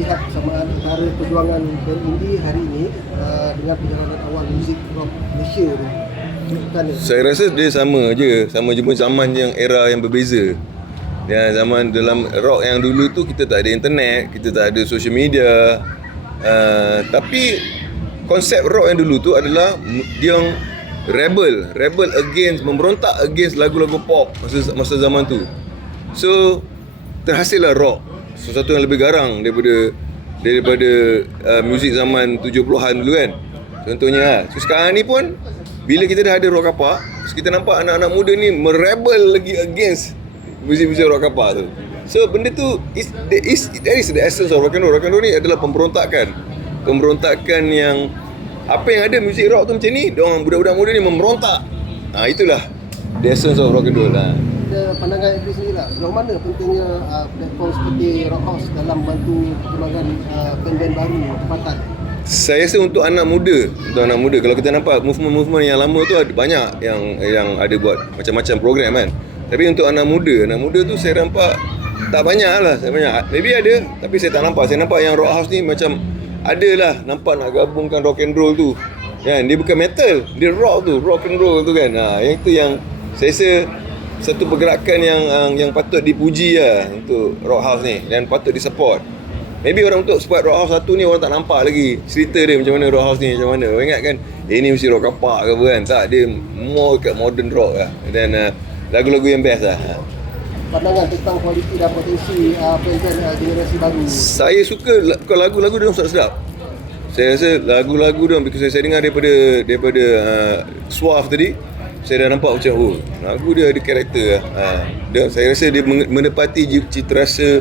lihat persamaan antara perjuangan band indie hari ini dengan perjalanan awal muzik rock Malaysia ni? Saya rasa dia sama je, sama cuma zaman yang era yang berbeza. Ya, zaman dalam rock yang dulu tu kita tak ada internet, kita tak ada social media. Tapi konsep rock yang dulu tu adalah dia yang rebel against, memberontak against lagu-lagu pop masa zaman tu. So terhasillah rock, sesuatu yang lebih garang daripada muzik zaman 70-an dulu kan. Contohnya lah. So sekarang ni pun bila kita dah ada rock kapak, kita nampak anak-anak muda ni merebel lagi against muzik-muzik rock kapak tu. So benda tu that is the essence of rock and roll. Rock and roll ni adalah pemberontakan yang apa yang ada muzik rock tu macam ni, diorang budak-budak muda ni memberontak. Itulah the essence of rock and roll lah. Pandangan Idris sendiri lah, sejauh mana pentingnya platform seperti Rock House dalam bantu perkembangan band-band baru tempatan? Saya rasa untuk anak muda, kalau kita nampak movement yang lama tu ada banyak yang ada buat macam-macam program kan. Tapi untuk anak muda tu saya nampak tak banyak lah. Maybe ada, tapi saya tak nampak. Saya nampak yang Rock House ni macam ada lah, nampak nak gabungkan rock and roll tu kan. Dia bukan metal, dia rock and roll tu kan. Yang tu yang saya rasa satu pergerakan yang patut dipuji lah untuk Rock House ni dan patut disupport. Maybe orang untuk support Rock House satu ni orang tak nampak lagi cerita dia macam mana Rock House ni macam mana. Orang ingat kan ni mesti rock kapak ke apa kan. Tak, dia more kat modern rock lah. Dan lagu-lagu yang best lah. Pandangan tentang kualiti dan potensi band-band generasi baru? Saya suka lagu-lagu dia sedap. Saya rasa lagu-lagu dia, because saya dengar daripada Suaf tadi, saya dah nampak macam lagu dia ada karakter lah. Saya rasa dia menepati cita rasa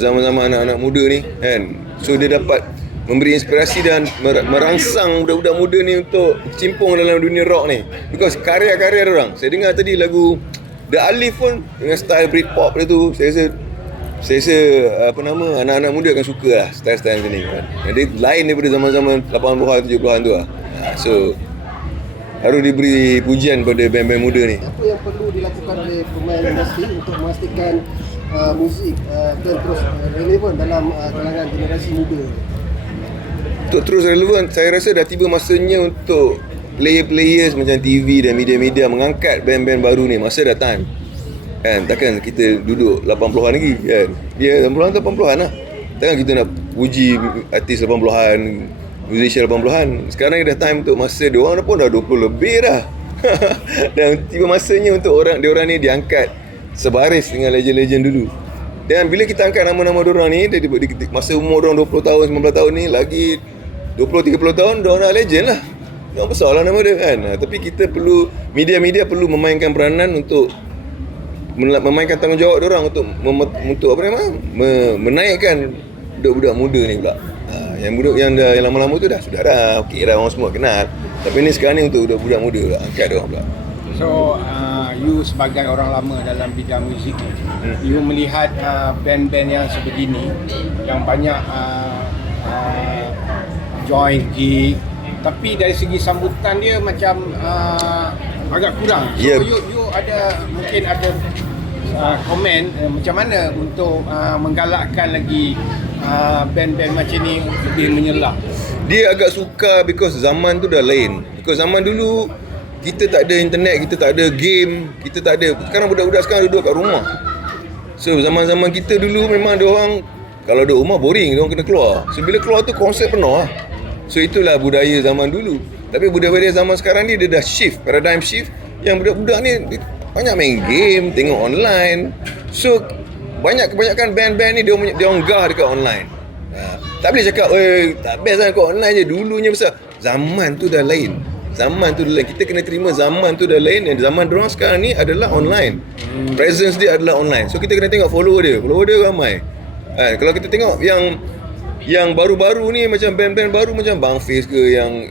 zaman-zaman anak-anak muda ni kan. So dia dapat memberi inspirasi dan merangsang budak-budak muda ni untuk cimpung dalam dunia rock ni. Because karya-karya orang, saya dengar tadi lagu The Alif pun dengan style Britpop dia tu, saya rasa anak-anak muda akan suka lah style-style macam ni kan. Dia lain daripada zaman-zaman 80-an 70-an tu lah. So harus diberi pujian pada band-band muda ni. Apa yang perlu dilakukan oleh pemain industri untuk memastikan muzik dan terus relevan dalam kalangan generasi muda? Untuk terus relevan, saya rasa dah tiba masanya untuk player-players macam TV dan media-media mengangkat band-band baru ni. Masa dah time kan. Takkan kita duduk 80-an lagi kan. Dia 80-an atau 80-an lah. Takkan kita nak puji artis 80-an, musician 80-an. Sekarang dah time untuk masa dia orang pun dah 20 lebih dah. Dan tiba masanya untuk diorang ni diangkat sebaris dengan legend-legend dulu. Dan bila kita angkat nama-nama diorang ni, masa umur diorang 20 tahun, 19 tahun ni, lagi 20-30 tahun diorang dah legend lah. Diorang besar lah nama dia kan. Tapi kita perlu, media-media perlu memainkan peranan untuk memainkan tanggungjawab diorang untuk menaikkan budak-budak muda ni pula. Yang lama-lama tu sudah dah okey dah, orang semua kenal. Tapi ni sekarang ni untuk budak-budak muda pula, angkat diorang pula. So you sebagai orang lama dalam bidang muzik ni, you melihat band-band yang sebegini yang banyak join gig, tapi dari segi sambutan dia macam agak kurang. So you mungkin ada komen macam mana untuk menggalakkan lagi band-band macam ni lebih menyelam? Dia agak suka because zaman tu dah lain. Because zaman dulu kita tak ada internet, kita tak ada game, kita tak ada. Sekarang budak-budak sekarang duduk kat rumah. So zaman-zaman kita dulu memang diorang kalau duduk rumah boring, diorang kena keluar. So bila keluar tu konsep penuh lah. So itulah budaya zaman dulu. Tapi budaya zaman sekarang ni dia dah shift, paradigm shift. Yang budak-budak ni banyak main game, tengok online. So kebanyakan band-band ni dia gah dekat online. Tak boleh cakap tak best lah kat online je, dulunya besar. Zaman tu dah lain. Kita kena terima zaman tu dah lain. Dan zaman diorang sekarang ni adalah online. Presence dia adalah online. So kita kena tengok follower dia ramai. Kalau kita tengok yang baru-baru ni, macam band-band baru macam Bang Face ke, yang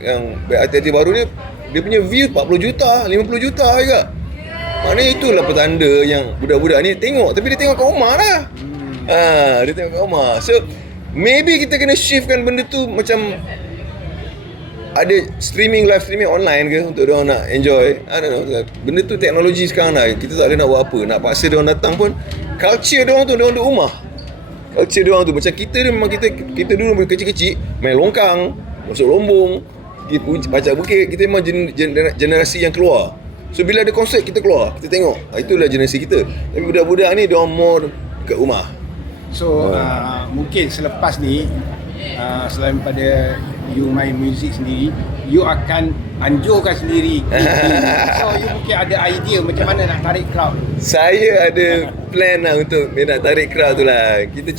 artis-artis baru ni, dia punya view 40 juta, 50 juta juga. Maknanya itulah petanda yang budak-budak ni tengok, tapi dia tengok kat rumah lah. Dia tengok kat rumah. So maybe kita kena shiftkan benda tu, macam ada live streaming online ke untuk diorang nak enjoy. I don't know. Benda tu teknologi sekarang lah. Kita tak boleh nak buat apa. Nak paksa diorang datang pun, culture diorang tu diorang duduk rumah culture diorang tu. Macam kita ni memang kita dulu kecil-kecil main longkang, masuk lombong, pacak bukit. Kita memang generasi yang keluar. So bila ada konsert kita keluar, kita tengok. Itulah generasi kita. Tapi budak-budak ni diorang more kat rumah. So mungkin selepas ni selain pada you main muzik sendiri, you akan anjurkan sendiri. So you mungkin ada idea macam mana nak tarik crowd. Saya ada plan lah untuk nak tarik crowd tu lah. Kita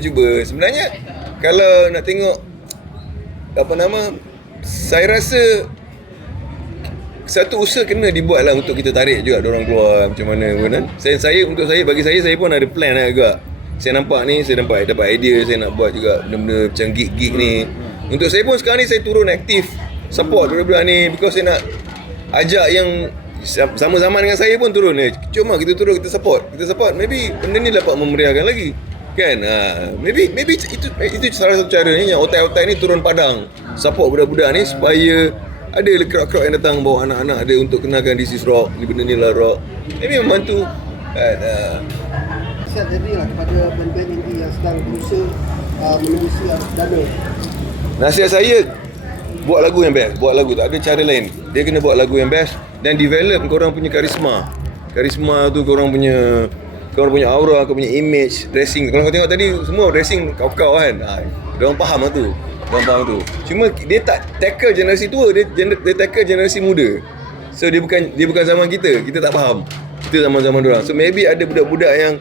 cuba. Sebenarnya kalau nak tengok saya rasa satu usaha kena dibuat lah untuk kita tarik juga diorang keluar macam mana pun kan. Bagi saya pun ada plan lah juga. Saya dapat idea, saya nak buat juga benda-benda macam gig-gig ni. Untuk saya pun sekarang ni saya turun aktif support budak-budak ni, because saya nak ajak yang sama zaman dengan saya pun turun ni. Cuma kita turun, kita support, maybe benda ni dapat memeriahkan lagi. Kan? Maybe itu salah satu cara ni, yang otai-otai ni turun padang support budak-budak ni supaya ada crowd-crowd yang datang bawa anak-anak ada untuk kenalkan this is rock, ni benda ni lah rock. Maybe membantu. Nasihat jadilah kepada band-band indie yang sedang berusaha menerusi dana. Nasihat saya, buat lagu yang best. Buat lagu, tak ada cara lain. Dia kena buat lagu yang best dan develop korang punya karisma. Karisma tu korang punya aura, korang punya image, dressing. Kalau kau tengok tadi semua dressing kau-kau kan. Diorang faham lah tu. Cuma dia tak tackle generasi tua, dia tackle generasi muda. So dia bukan zaman kita tak faham. Kita zaman-zaman diorang. So maybe ada budak-budak yang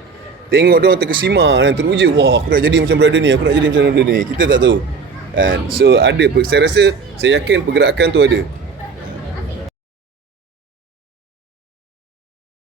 tengok diorang terkesima dan teruja, wah aku nak jadi macam brother ni, Kita tak tahu. And so saya yakin pergerakan tu ada.